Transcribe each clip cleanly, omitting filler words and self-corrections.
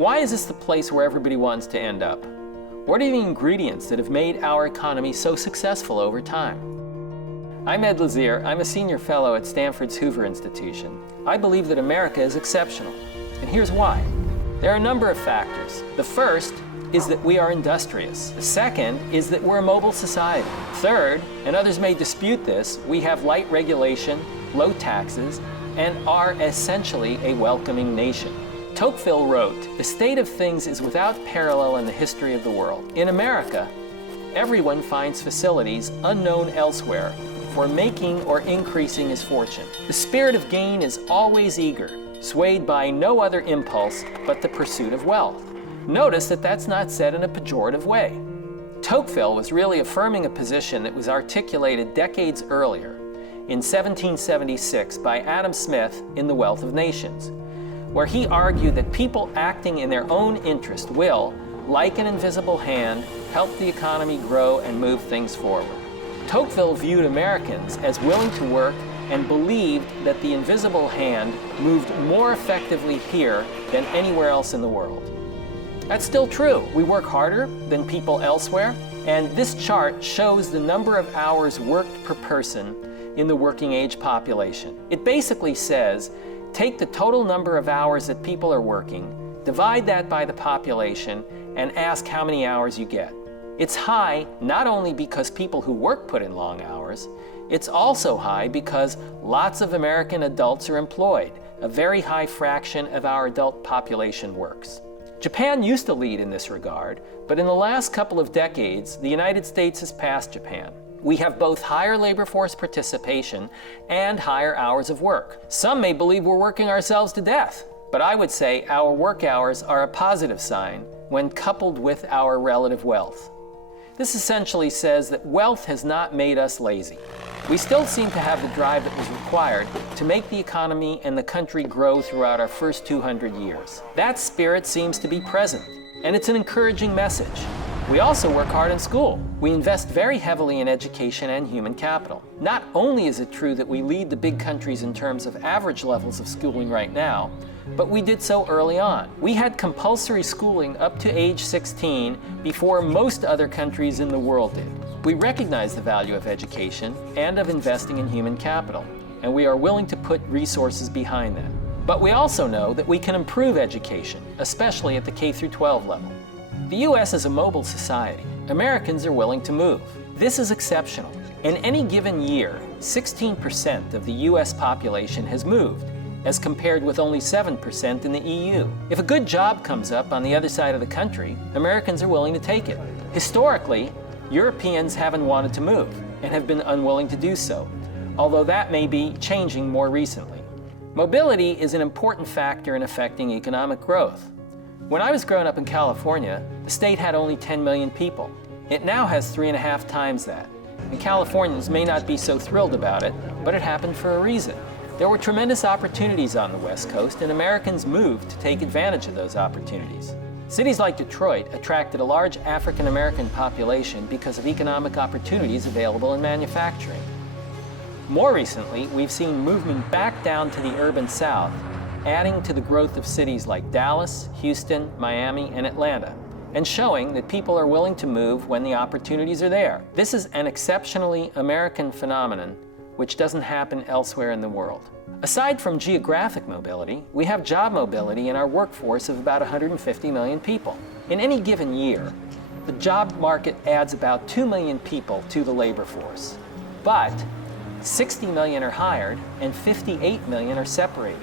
Why is this the place where everybody wants to end up? What are the ingredients that have made our economy so successful over time? I'm Ed Lazear. I'm a senior fellow at Stanford's Hoover Institution. I believe that America is exceptional, and here's why. There are a number of factors. The first is that we are industrious. The second is that we're a mobile society. Third, and others may dispute this, we have light regulation, low taxes, and are essentially a welcoming nation. Tocqueville wrote, "The state of things is without parallel in the history of the world. In America, everyone finds facilities unknown elsewhere for making or increasing his fortune. The spirit of gain is always eager, swayed by no other impulse but the pursuit of wealth." Notice that that's not said in a pejorative way. Tocqueville was really affirming a position that was articulated decades earlier, in 1776 by Adam Smith in The Wealth of Nations, where he argued that people acting in their own interest will, like an invisible hand, help the economy grow and move things forward. Tocqueville viewed Americans as willing to work and believed that the invisible hand moved more effectively here than anywhere else in the world. That's still true. We work harder than people elsewhere, and this chart shows the number of hours worked per person in the working age population. It basically says, take the total number of hours that people are working, divide that by the population, and ask how many hours you get. It's high not only because people who work put in long hours, it's also high because lots of American adults are employed. A very high fraction of our adult population works. Japan used to lead in this regard, but in the last couple of decades, the United States has passed Japan. We have both higher labor force participation and higher hours of work. Some may believe we're working ourselves to death, but I would say our work hours are a positive sign when coupled with our relative wealth. This essentially says that wealth has not made us lazy. We still seem to have the drive that was required to make the economy and the country grow throughout our first 200 years. That spirit seems to be present, and it's an encouraging message. We also work hard in school. We invest very heavily in education and human capital. Not only is it true that we lead the big countries in terms of average levels of schooling right now, but we did so early on. We had compulsory schooling up to age 16 before most other countries in the world did. We recognize the value of education and of investing in human capital, and we are willing to put resources behind that. But we also know that we can improve education, especially at the K-12 level. The U.S. is a mobile society. Americans are willing to move. This is exceptional. In any given year, 16% of the U.S. population has moved, as compared with only 7% in the EU. If a good job comes up on the other side of the country, Americans are willing to take it. Historically, Europeans haven't wanted to move and have been unwilling to do so, although that may be changing more recently. Mobility is an important factor in affecting economic growth. When I was growing up in California, the state had only 10 million people. It now has 3.5 times that. And Californians may not be so thrilled about it, but it happened for a reason. There were tremendous opportunities on the West Coast, and Americans moved to take advantage of those opportunities. Cities like Detroit attracted a large African American population because of economic opportunities available in manufacturing. More recently, we've seen movement back down to the urban South, adding to the growth of cities like Dallas, Houston, Miami, and Atlanta, and showing that people are willing to move when the opportunities are there. This is an exceptionally American phenomenon which doesn't happen elsewhere in the world. Aside from geographic mobility, we have job mobility in our workforce of about 150 million people. In any given year, the job market adds about 2 million people to the labor force. But 60 million are hired and 58 million are separated.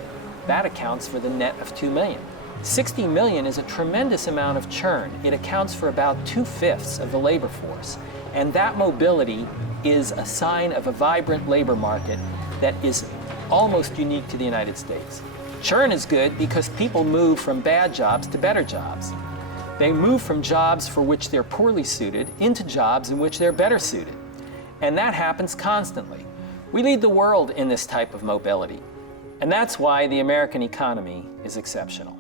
That accounts for the net of 2 million. 60 million is a tremendous amount of churn. It accounts for about 2/5 of the labor force. And that mobility is a sign of a vibrant labor market that is almost unique to the United States. Churn is good because people move from bad jobs to better jobs. They move from jobs for which they're poorly suited into jobs in which they're better suited. And that happens constantly. We lead the world in this type of mobility. And that's why the American economy is exceptional.